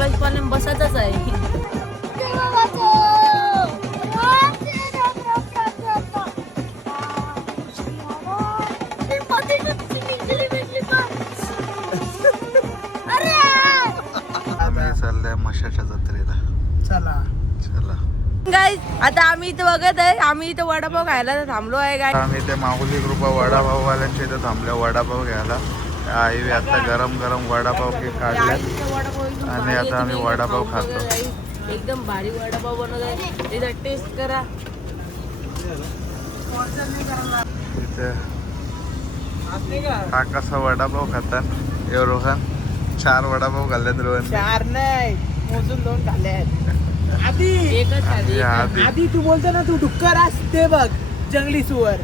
आकाश पालन बसायचाच आहे. आम्ही चाललोय मशाच्या जत्रेला. चला चला गाईज आता आम्ही इथं बघत आहे, आम्ही इथं वडापाव खायला थांबलो आहे. गाय आम्ही ते माहुली कृपा वडापाव वाल्यांच्या इथं थांबल्या वडापाव घ्यायला. आई आता गरम गरम वडापाव काढले आणि आता आम्ही वडापाव खातो. एकदम भारी वडापाव बनवत आहे, त्याचा टेस्ट करा. इथे हा कसा वडापाव खातात. हे रोहन 4 वडापाव खाल्लेत. रोहन 4 नाही मोजून 2 खाल्ले. आधी एकच खाल्ली. आधी तू बोलतो ना तू डुक्कर असते बघ जंगली सुवर.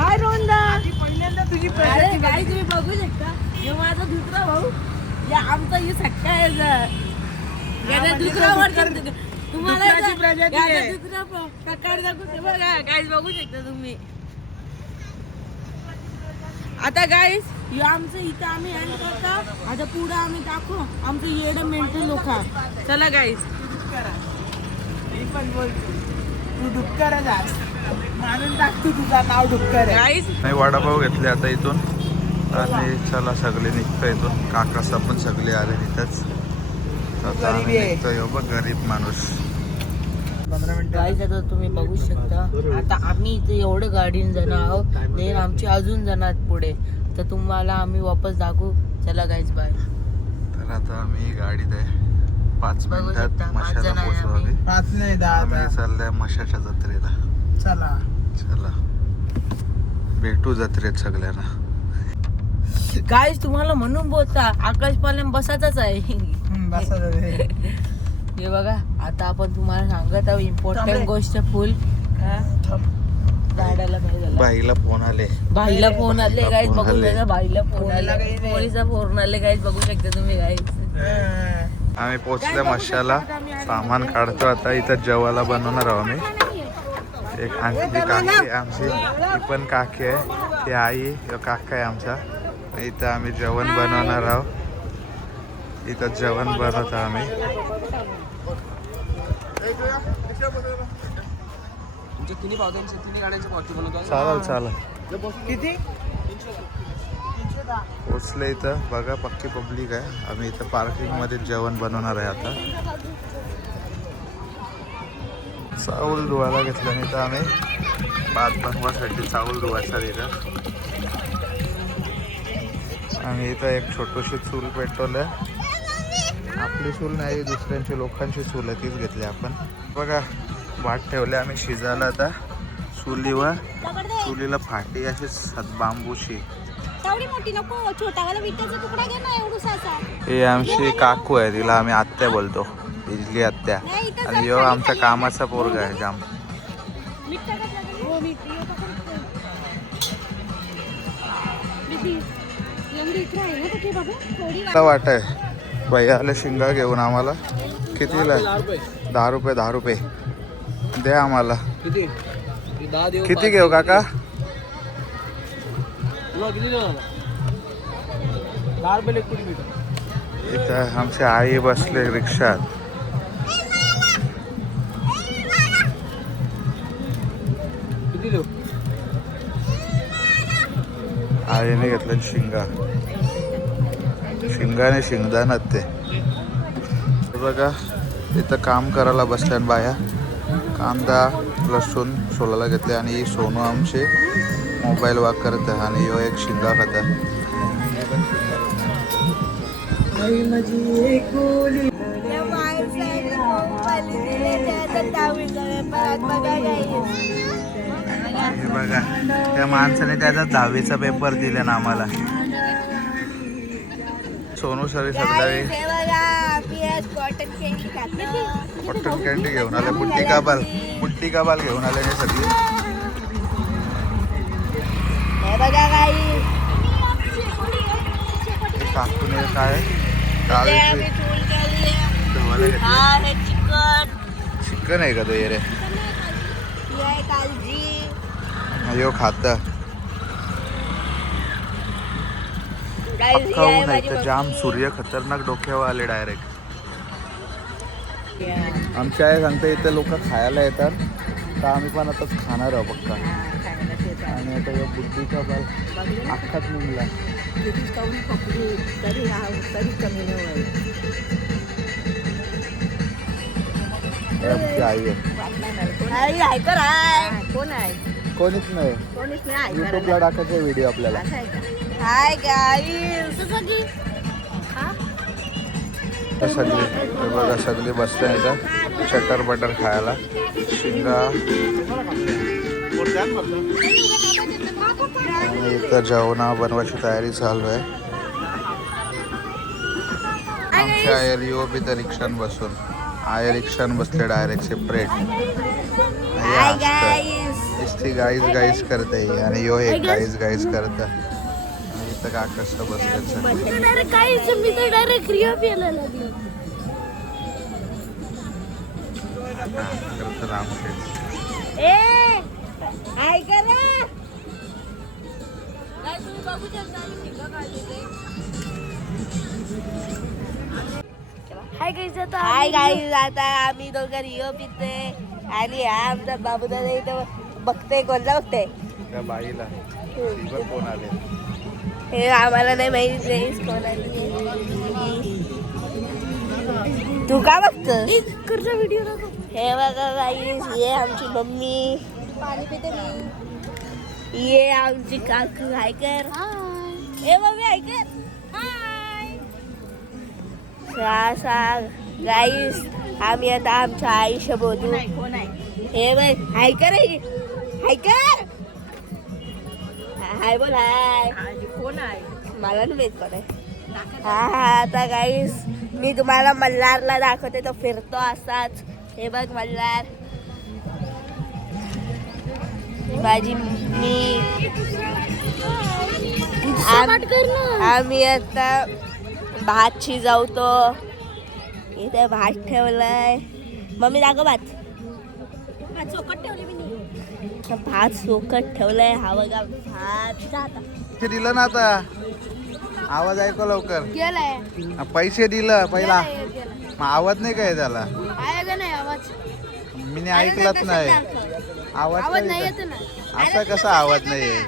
हाय रोहनदा. पहिल्यांदा तुझी अरे गाई तुम्ही बघू शकता, हे माझा दुसरा भाऊ, या आमचा ही सख्खा आहे. याचा दुसरा वर्जन तुम्हाला डुकराची प्रजाती आहे. याचा दुसरा प्रकार दाखवते बघा. गाईज बघू शकता तुम्ही. आता गाईज हे आमचं इथं आम्ही एंड करतो. आता पुढे आम्ही दाखवू आमचं येडं मेंटल लोक. चला गाईज. मी पण बोलतो तू डुक्करच आहेस. मानून टाक तू तुझं नाव डुक्कर आहे. गाईज नाही वडापाव घेतले आता इथून आणि चला सगळे निघतो इथून. काकासा पण सगळे आले तिथंच. आता आम्ही गरीब आहे. निघतो. यो बघ गरीब माणूस. 15 मिनिटं गाईज आता तुम्ही बघू शकता. आता आम्ही इथे एवढं गाडीने जाणार आहोत, देन आमची अजून जाणार पुढे. तर तुम्हाला आम्ही वापस दाखवू. चला गाईज बाय. तर आता आम्ही गाडीत आहे. 5 बघू मिनिटात शकता, 5 मशाला जण आहे पोचवावी. 5 नाही 10. आम्ही चाललोय मशाच्या जत्रेला. चला चला भेटू जत्रेत सगळ्यांना. गाईज तुम्हाला म्हणून बोलता आकाश पालन बसायचाच आहे. बसा रे. हे बघा आता आपण तुम्हाला सांगत आहोत इम्पॉर्टंट गोष्ट. फुल झाडाला काय झालं. बाईला फोन आले. भाईला फोन आले गाईज बघू आले. शकता. भाईला फोन फोनला आले, काही नाही. पोलिसचा फोन आले गाईज बघू शकता तुम्ही. गाईज आम्ही पोचले मशाला. सामान काढतो आता. इथं जेवायला बनवणार आहोत आम्ही. एक आणखी काकी आहे आमची, ती पण काकी आहे. ती आई ह्यो काका आहे आमचा. इथं आम्ही जेवण बनवणार आहोत. इथं जेवण बनवतो आम्ही. चालेल चालेल. किती पोचले इथं बघा. पक्की पब्लिक आहे. आम्ही इथं पार्किंग मध्ये जेवण बनवणार आहे आता. चावल धुवायला घेतलं नाही तर आम्ही भात बनवासाठी चावल धुवायचा तिथं. आम्ही इथं एक छोटीशी चूल पेटवलं. आपली चूल नाही, दुसऱ्यांची लोकांची चूल आहे, तीच घेतली आपण. बघा भात ठेवले आम्ही शिजायला आता चुलीवर. चुलीला फाटी अशी बांबूची. ही आमची काकू आहे, तिला आम्ही आत्या बोलतो, इजली आत्या. आणि ह्यो आमचा कामाचा पोरगा आहे जाम. वाट आहे बाई आले शिंगा घेऊन आम्हाला. कितीला? 10 रुपये. 10 रुपये द्या आम्हाला. किती घेऊ काका? 10 रुपये कुठे. इथं आमची आई बसले रिक्षात. किती देऊ? आईने घेतलं शिंगा. शिंगाने शिंगदानात ते बघा. इथं काम करायला बसल्या बाया. कांदा लसूण सोलायला घेतले आणि ही सोनू आमचे मोबाईल वाक करत आहे आणि ह्यो एक शिंगा खाता. हे बघा त्या माणसाने त्याचा 10वीचा पेपर दिले ना आम्हाला. सोनू सरी सगळ्यावी कॉटन कॅन्डी घेऊन आले. बुट्टी का बाल घेऊन आले हे सगळी. काकूने काय चिकन आहे का तो? ये रे यो खाता. अख्खा ऊन आहे इथं जाम. सूर्य खतरनाक डोक्यावर आले डायरेक्ट. आमच्या आई सांगते इथे लोक खायला येतात तर आम्ही पण आताच खाणार आहोत पक्का. आणि आता या बुद्धीचा बाल अख्खाच निघला. आमची आई आहे. कोणीच नाही. युट्यूबला टाकायचे व्हिडिओ आपल्याला. Hi guys. सगळे हे बघा सगळे बसले इथं चटर बटर खायला. शिंगा आणि इथं जेवणा बनवायची तयारी चालू आहे. आमच्या आई लिओ बी तर रिक्षान बसून आई रिक्षान बसले डायरेक्ट सेपरेट. ती गाईज गाईज करते आणि यो एक गाईज गाईज करता. आणि इथं का कसं बसलं करत रामशेठ. Hi guys. आता आम्ही दोघं रिओ पिते आणि हा आमचा बाबूदादा इथं बघते. कोणता बघते? त्या बाईला तिघं कोण आले हे आम्हाला नाही माहिती कोण आली. तू का बघतोस? व्हिडिओ हे बघा गाईस. ये आमची मम्मी. पाणी पिते मी. ये आमची काकू. हाय कर. हे मम्मी हाय कर. गाईस आम्ही आता आमच्या आईशी बोलू. हे बघ हाय कर. हाय कर. हाय बोल. हाय. कोण आहे? मला नाही माहित कोण आहे. हा आता गाईस मी तुम्हाला मल्हारला दाखवते. तो फिरतो असाच. हे बघ मल्हार. माझी मी आम्ही आता भात शिजवतो. इथे भात ठेवलाय. मम्मी दाखव भात. भात सोकट ठेवलाय. हा बघा भात. ते दिलं ना आता. आवाज ऐकव लवकर. गेलाय. पैसे दिलं पहिला. मग आवाज नाही काय त्याला. आवाज मी ऐकलंच नाही. आवाज नाही येत ना. असा कसा आवाज नाही आहे.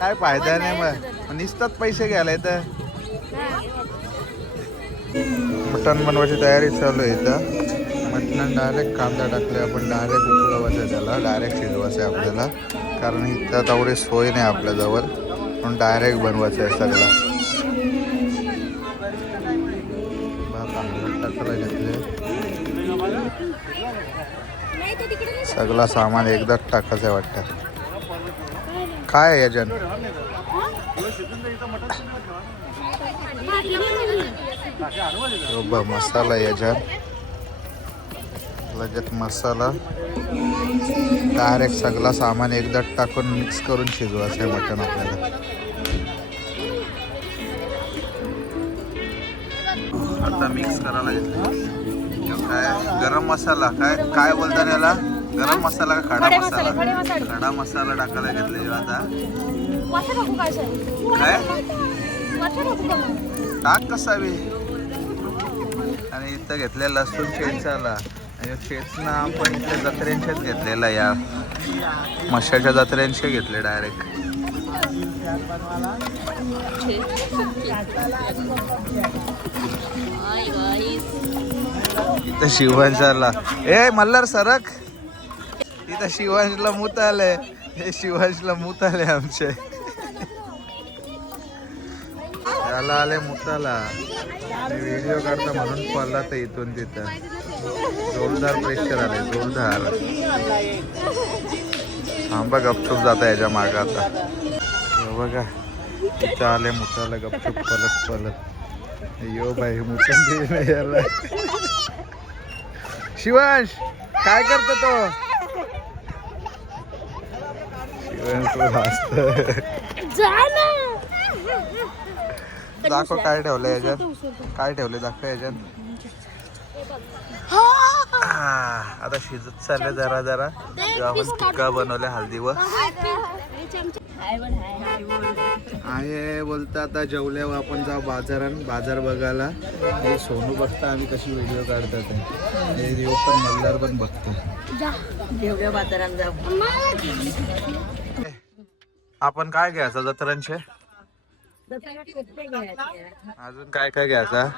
काय फायदा नाही मग नुसतात पैसे घ्यायला तर. मटण बनवायची तयारी चालू आहे इथं. मटण डायरेक्ट कांदा टाकले आपण. डायरेक्ट उकळवायचं त्याला. डायरेक्ट शिजवायचं आपल्याला. कारण इथं तेवढी सोय नाही आपल्याजवळ. म्हणून डायरेक्ट बनवायचं आहे सगळं. टाकायला घेतले. सगळं सामान एकदाच टाकायचं आहे वाटतं. काय आहे याच्यात? मसाला याच्यात. लगेच मसाला डायरेक्ट सगळा सामान एकदाच टाकून मिक्स करून शिजवायचं आहे मटण आपल्याला. आता मिक्स करायला घेतलं. काय गरम मसाला काय काय बोलतात याला? गरम मसाला का खडा मसाला? खडा मसाला टाकायला घेतले आता. काय टाक कसावी. आणि इथं घेतले लसूण चेचाला. चेचना आपण इथल्या जत्रेंचेच घेतलेला. या मशाच्या जत्रेंचे घेतले डायरेक्ट. इथं शिवांशला ए मल्हार सरक. इथं शिवांशला मूत आले. हे शिवांशला मूत आले आमचे. त्याला आले मुताला. व्हिडिओ काढता म्हणून पडला तर इथून तिथं. जोरदार प्रेशर आले. जोरदार. आंबा गपचूप जाता याच्या माग आता. बघा इथं आले मुताला गपचूप पलत पलत. यो बाई मुतन दे याला. शिवांश काय करतो तो? शिवांश दाखव काय ठेवलं याच्यात. काय ठेवले दाखव याच्यात. आता शिजत चालले जरा जरा. जेव्हा आपण टिक्का बनवले हळदीवर. हाय बोल हाय. आहे बोलता आता जेवल्यावर आपण जाऊ बाजार बघायला. हे सोनू बघता आम्ही कशी व्हिडिओ काढतात हे रिओ पण मल्हार पण बघतो. जेवढ्या बाजारात जाऊ. आपण काय घ्यायचं जत्रांचे अजून काय काय घ्यायचा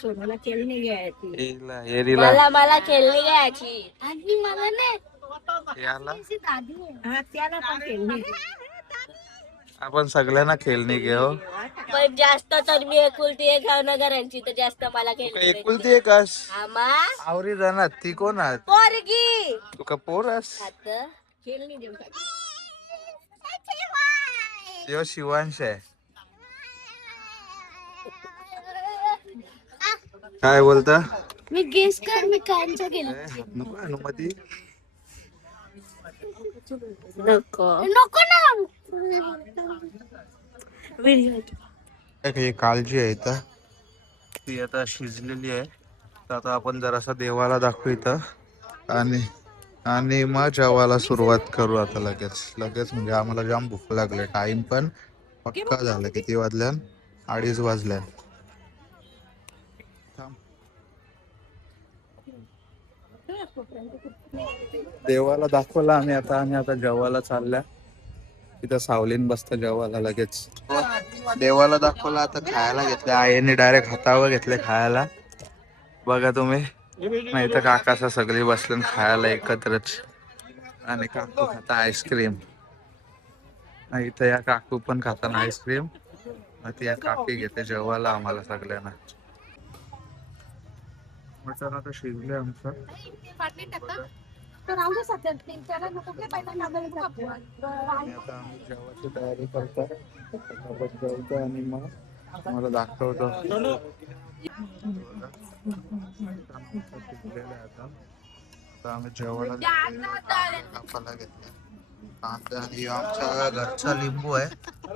सोनूला खेळणी घ्यायची. एरीला मला खेळणी घ्यायची. आणि मला नाही. याला हा त्याला पण खेळणी. आपण सगळ्यांना खेळणी घेऊ. पण जास्त तर मी एकुलती एक घरांची तर जास्त मला खेळणी एकुलती एक अस आमा आवरी जाणार ती कोण आहात पोरगी तुका पोरस आता खेळणी देऊ का? यो शिवांश आहे. काय बोलता मी गेस कर मी कांचा गेलो नको अनुमती नको नको ना ही काळजी आहे इथं ती आता शिजलेली आहे तर आता आपण जरासा देवाला दाखवू इथं आणि मग जेवायला सुरुवात करू आता लगेच म्हणजे आम्हाला जाम भूक लागले टाइम पण पक्का झाला किती वाजल्यान 2:30 वाजल्यान. देवाला दाखवलं आम्ही आता आणि आता जेवायला चालल्या तिथं सावलीन बसतं जेवायला लगेच देवाला दाखवलं आता खायला घेतलं आईने डायरेक्ट हातावर घेतले खायला बघा तुम्ही नाही तर काकाचा सगळी बसले खायला एकत्रच आणि काकू खाता आईस्क्रीम इथं या काकू पण खाताना आईस्क्रीम ती या काकी घेते जेवायला आम्हाला सगळ्यांना मटण आता शिजले आमचं आणि आता आम्ही जेवायची तयारी करतो जेवतो आणि मग मला दाखवतो आता आम्ही जेवायला कापायला घेतलं कांदा आणि आमच्या घरचा लिंबू आहे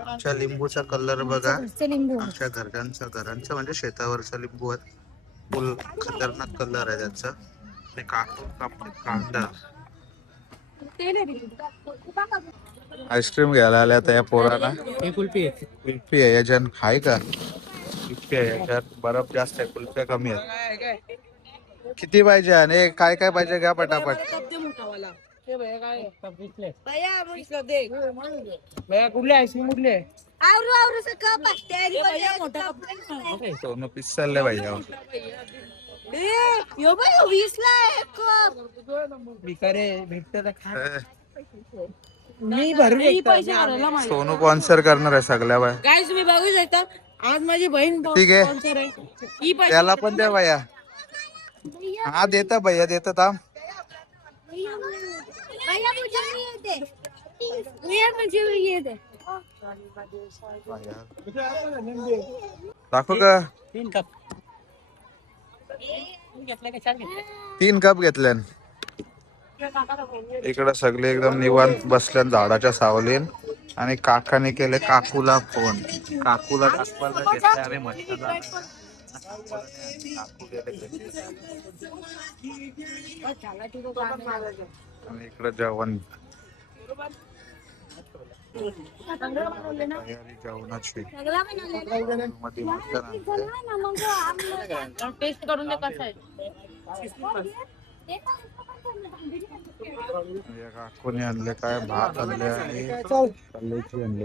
आमच्या लिंबूचा कलर बघा आमच्या घरांचा म्हणजे शेतावरचा लिंबू आहे फुल खतरनाक कलर आहे त्याचा आणि कापून कांदा आईस्क्रीम घ्यायला आल्या आता या पोराला कुल्फी आहे याच्यात आहे का कुल्फी आहे याच्यात बर्फ जास्त आहे कुल्फ्या कमी आहेत किती पाहिजे आणि काय काय पाहिजे घ्या पटापट सोनं पीस चाललंय पाहिजे मी भरून पैसे भरायला माझे. सोनू स्पॉन्सर करणार आहे सगळ्या बाय काय तुम्ही बघू शकता आज माझी बहीण ठीक आहे. sponsor आहे. ही पैसे त्याला पण द्या भैया हा देता भैया देता थांब दाखव का 3 कप घेतलं का 4 घेतलं 3 कप घेतले इकडं सगळे एकदम निवांत बसल्या झाडाच्या सावलीन आणि काकाने केले काकूला फोन काकूला दाखवायला घेतले आम्ही मटणाला काकू गेले आणि इकडं जेवण तयारी जेवणाची मध्ये मटण टेस्ट करून दे कसं आहे काकूने आणले काय भात आणले आणि कल्लेची आणले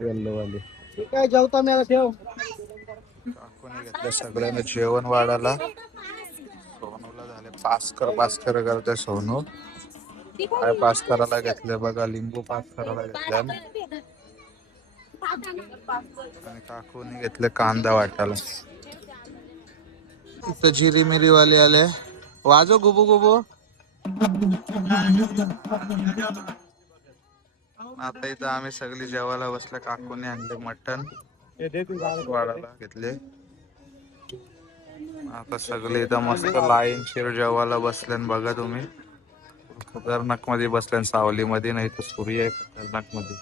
येल्लोवाले काय जेवता मला ठेव काकूने घेतलं सगळ्यांना जेवण वाढायला सोनूला झाले पास्कर करते सोनू काय पास करायला घेतले बघा लिंबू पास करायला घेतल्या आणि काकूने घेतले कांदा वाटायला इथं जिरी मिरी वाले आले वाजो गुबू गुबू आता इथं आम्ही सगळी जेवायला बसले काकूने आणले मटण वाढायला घेतले आता सगळे इथं मस्त लाईन शिर जेवायला बसले बघा तुम्ही खतरनाक मध्ये बसल्या सावली मध्ये नाही तर सूर्य आहे खतरनाक मध्ये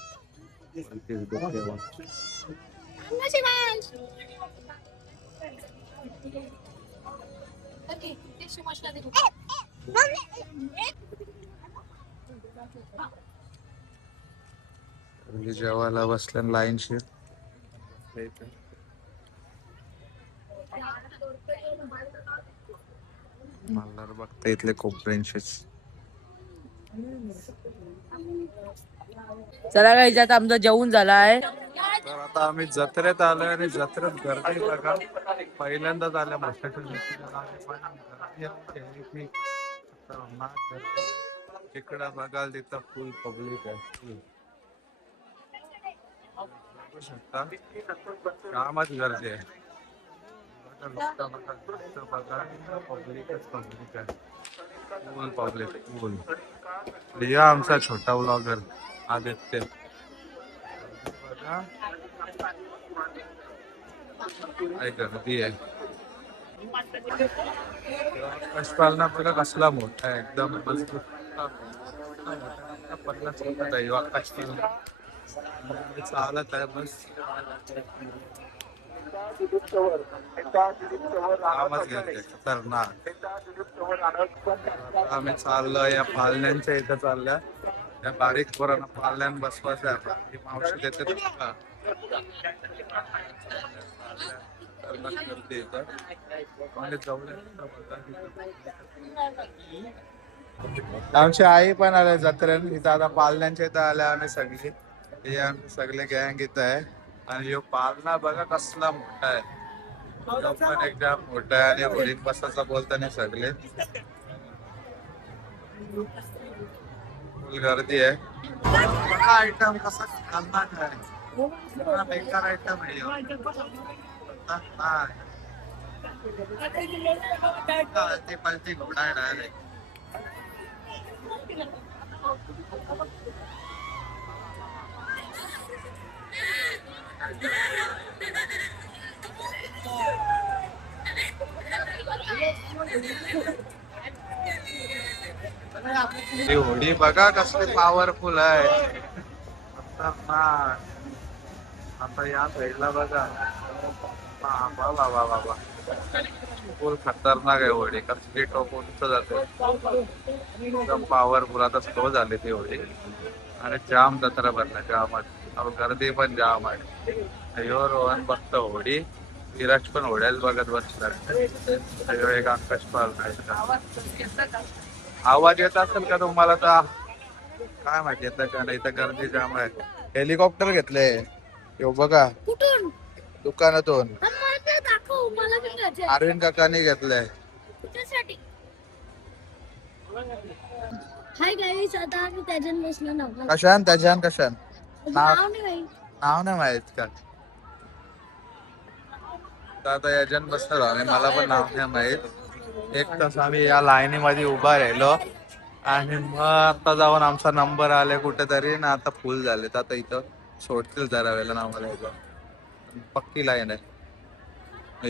सगळी जेवायला बसल्या लाईनशी. मला बघता इथले कोपऱ्यांशीच. चला काही आता आमचा जेवण झाला आहे. तर आता आम्ही जत्रेत आलोय आणि जत्रेत गर्दी बघा. पहिल्यांदाच आल्या मशाच्या इकडं बघाल तिथं फुल पब्लिक आहे. बघू शकता कामच गर्दी आहे. पब्लिकच पब्लिक आहे. फुल पब्लिक फुल. लिया आमचा छोटा ब्लॉगर आदित्य. काय गर्दी आहे. पशुपालना बघा कसला मोठा आहे एकदम मजबूत. चालत आहे बस. कामच घेते खतरनाक. आम्ही चाललोय या पालण्यांच्या इथं चालल्या. त्या बारीक पोरांना पाल्यान बसवायचं आहे. ही मावशी देते का आमची आई पण आल्या जत्रेत. इथं आता पालण्यांच्या इथं आल्या आम्ही सगळी. हे आमचे सगळे गँग इथं आहे. आणि ह्यो पालना बघा कसला मोठा आहे. तो पण एकदम मोठा आहे. आणि होडीत बसायचा बोलताना सगळे फुल गर्दी आहे. आयटम कसा खतरनाक आहे. बेकार आयटम आहे. ते पलटी घोडा आहे डायरेक्ट. ही होडी बघा कसली पॉवरफुल आहे. आता या साईडला बघा. बाबा बाबा फुल खतरनाक आहे होडी. कसली टोप उंच जाते एकदम पॉवरफुल. आता स्लो झाली ती होडी. आणि जाम जत्रा भरला जामच. गर्दी पण जाम आहे. ह्यो रोहन बघतो होडी. विराज पण होड्याच बघत बसतात. एक आकाश पाल आवाज येत असेल का तुम्हाला? तर काय माहिती येतं का नाही. तर गर्दी जाम आहे. हेलिकॉप्टर घेतले यो बघा दुकानातून. अरविंद काकांनी घेतलंय. कशान त्याच्यान कशान नाव नाही माहित का? आता याच्यान बसणार आम्ही. मला पण नाव नाही माहित. एक तास आम्ही या लाईनीमध्ये उभा राहिलो. आणि मग आता जाऊन आमचा नंबर आले कुठेतरी ना. आता फुल झाले. तर आता इथं सोडतील जरा वेळेला आम्हाला. इथं पक्की लाईन आहे.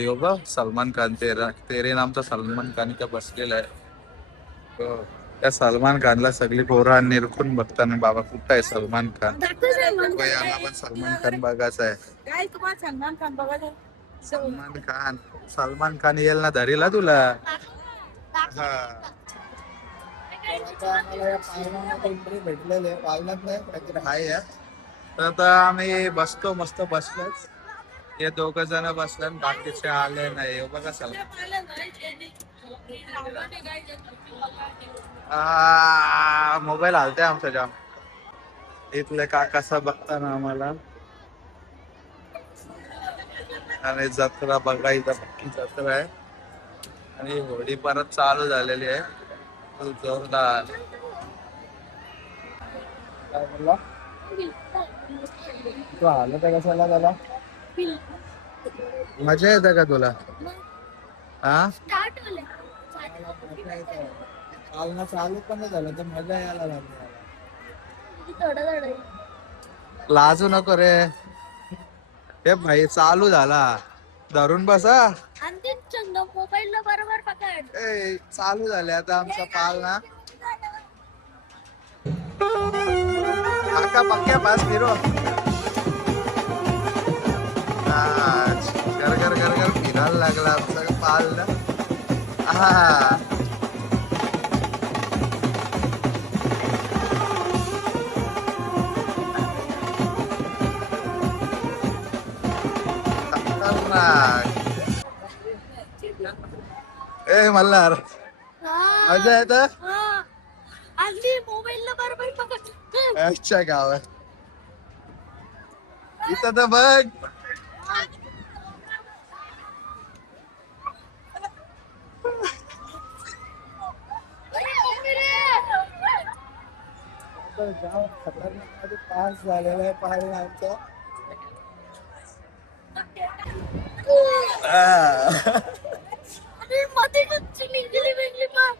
यो बघ सलमान खान तेरे नामचा सलमान खान इथं बसलेला आहे. त्या सलमान खानला सगळी पोरं निरखून बघताना बाबा कुठं आहे सलमान खान. यांना पण सलमान खान बघायचं आहे. सलमान खान येईल ना धरीला तुला. भेटलेले पालनात नाही काहीतरी हाय. तर आता आम्ही बसतो मस्त बसलोच. हे दोघ जण बसले बाकीचे आले नाही. बघा सलमान मोबाईल हालते आमचा जाम. इथले काकासा बघताना आम्हाला. आणि जत्रा बघा इथं पक्की जत्रा आहे. आणि होडी परत चालू झालेली आहे. जोरदार. काय बोलला तू? हालत आहे कशाला त्याला? मजा येते का तुला? हा चालणं चालू पण नाही झालं तर मजा यायला लागली. लाजू नको रे. हे भाई चालू झाला. धरून बसा. मोबाईल बरोबर पकड. चालू झाले आता आमचा पालना. काका पक्क्या पास फिरो. घर घर घर घर फिरायला लागला आमचा पालना. हा ए मल्हार मजा येत मोबाईल बरोबर पकड. अच्छा गावात इथं तर बघ पास झालेला आहे पाहिजे आमचा अरे मध्ये कच्ची निघाली वेगळी पण.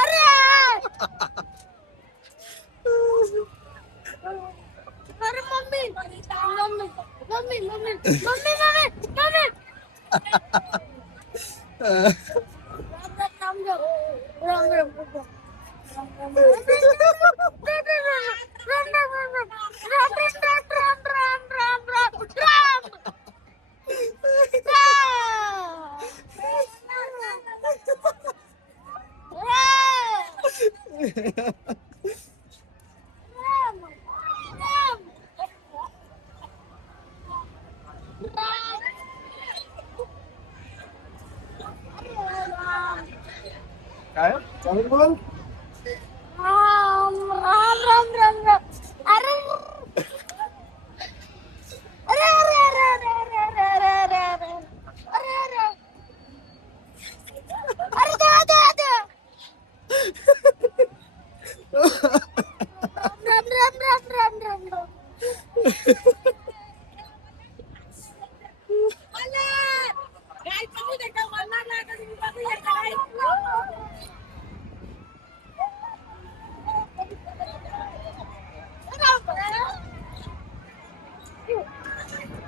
अरे अरे mummy mummy mummy mummy mummy mummy mummy. Ram Ram Ram Ram. काय चालू बोल राम राम राम राम राम. अरे अरे अरे अरे अरे अरे अरे अरे अरे अरे अरे अरे देवा देवा देवा. राम राम राम राम राम राम. काय चालू दे का मला लागत काय.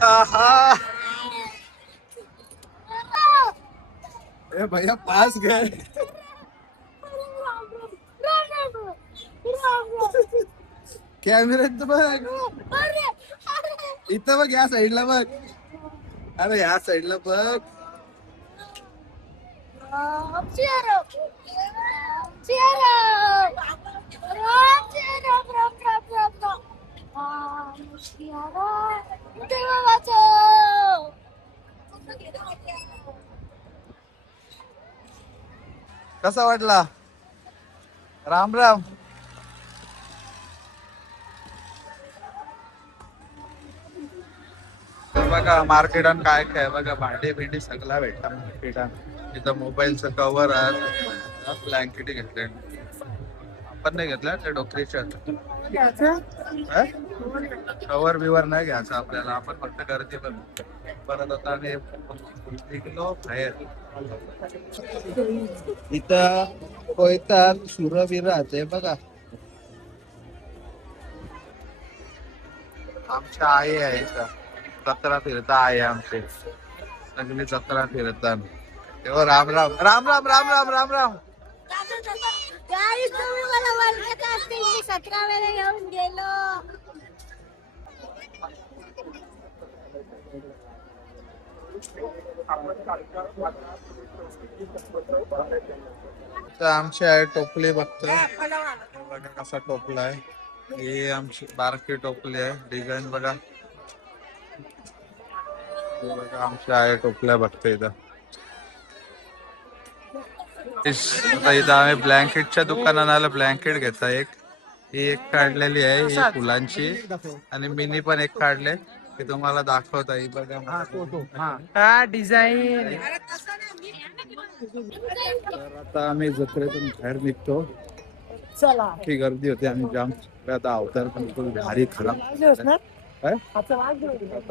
आहा ए भैया पास गए कॅमेऱ्यात बघ इथं बघ या साईडला बघ अरे या साईडला बघ कसा वाटला राम राम बघा मार्केटात काय काय बघा भांडी भिंडी सगळा भेटता मार्केटात इथं मोबाईलचं कव्हर आहे ब्लँकेट घेतले आपण नाही घेतलं त्या डोकरीच्या कव्हर बिवर नाही घ्यायचं आपल्याला आपण फक्त गर्दी बघ परत आता आम्ही निघलो बाहेर इथं कोयतात सुरबीर राहते बघा आमच्या आई आहे इथं जत्रा फिरता आहे आमचे सगळी जत्रा फिरतात तेव्हा राम राम राम राम राम राम राम राम तुम्ही मला वर्गात असतील मी 17 वेळा येऊन गेलो. आमची आहे टोपली बघतोय बघा कसा टोपला आहे ही आमची बारकी टोपली आहे डिझाईन बघा बघा आमची आहे टोपल्या बघतोय इथं इथं आम्ही ब्लँकेटच्या दुकानात आलो ब्लँकेट घेता एक ही एक काढलेली आहे ही फुलांची आणि मिनी पण एक काढले की तुम्हाला दाखवता ही बघा डिझाईन तर आता आम्ही जत्रेतून बाहेर निघतो चला ती गर्दी होती आम्ही जाम आता अवतार पण खूप भारी खराब आता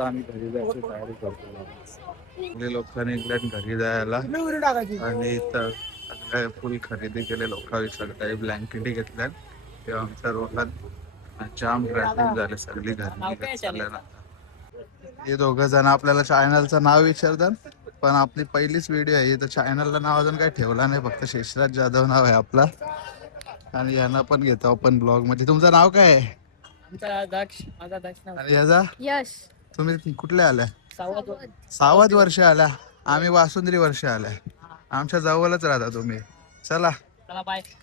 आम्ही घरी जायची तयारी करतो लोकांनी घरी जायला आणि इथं सगळ्या फुल खरेदी केले लोकांनी सगळ्या ब्लँकेटी घेतल्या तेव्हा आमच्या रोगात जाम ट्रॅफिक झाले सगळी घरी चालल्यानंतर हे दोघं जण आपल्याला चॅनलचं नाव विचारतात पण आपली पहिलीच व्हिडिओ आहे तर चॅनलला नाव अजून काही ठेवला नाही फक्त शेषराज जाधव नाव आहे आपला आणि यांना पण घेतो आपण ब्लॉग मध्ये तुमचं नाव काय आहे आणि याचा यश तुम्ही कुठले आल्या 6 वर्ष आल्या आम्ही वासुंद्री वर्ष आल्या आमच्या जवळच राहता तुम्ही चला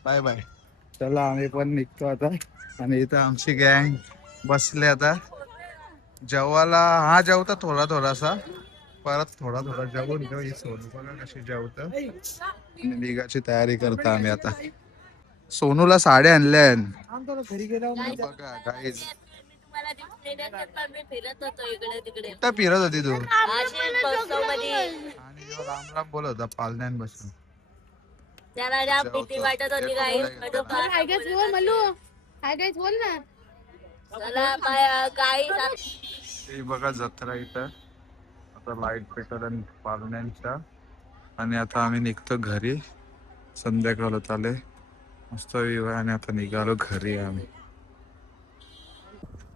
बाय बाय चला आम्ही पण निघतो आता आणि इथं आमची गँग बसले आता जेवायला हा जेवता थोडा थोडासा, परत थोडा थोडा जेवून घेऊ. ही सोनू बघा कशी जेवत. निघाची तयारी करता आम्ही आता. सोनूला साड्या आणल्या बघा गाईज. तुम्हाला दिसले नाही तर पण मी फिरत होतो इकडे तिकडे. कुठं फिरत होती तू? अशीच बसमध्ये. आणि ह्यो राम राम बोलत होता पालण्यान बसून. त्याला जाम भीती वाटत होती काही चला काही हे बघा जत्रा इथं आता लाईट पेटर आणि पालण्यांच्या. आणि आता आम्ही निघतो घरी. संध्याकाळ होत आले. मस्त व्यू आहे आणि आता निघालो घरी आम्ही.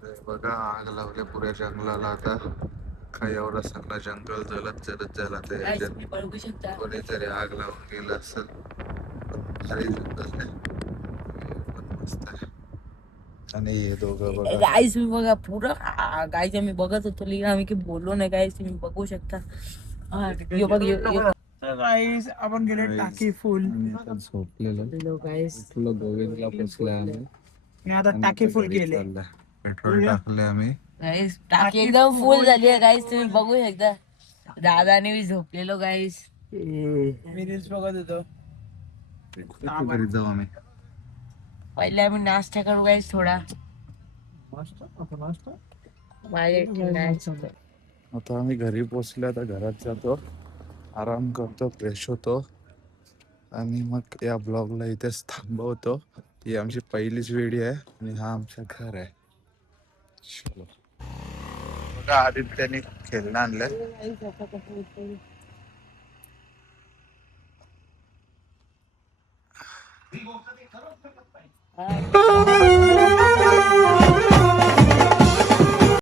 हे बघा आग लावले पुऱ्या जंगलाला आता. काय एवढा सगळा जंगल जलत जलत झाला बघू शकता कोणीतरी आग लावून गेलं असेल. भारी जंगल आहे. पण मस्त आहे. आणि हे दोघं बघा गाईस मी बघा पुरं गाईस आम्ही बघत होतो लेकिन आम्ही काही बोललो नाही गाईस तुम्ही बघू शकता. यो बघ गाईस आपण गेले टाकी फुल झोपलेलो गाईस गोविंदला पोचले आम्ही. आणि आता टाकी फुल केले. पेट्रोल टाकले आम्ही. गाईस टाकी एकदम फुल झाली आहे गाईस तुम्ही बघू शकता. दादाने मी झोपलेलो गाईस. मी रील्स बघत होतो. घरी जाऊ आम्ही. पहिले आम्ही नाश्ता करू गाईस थोडा. आता आम्ही घरी पोचलो. आता घरात जातो, आराम करतो, फ्रेश होतो आणि मग या ब्लॉगला इथेच थांबवतो. ही आमची पहिलीच व्हिडिओ आहे आणि हा आमचं घर आहे. चलो बघा आदित्याने खेळणं आणलंय.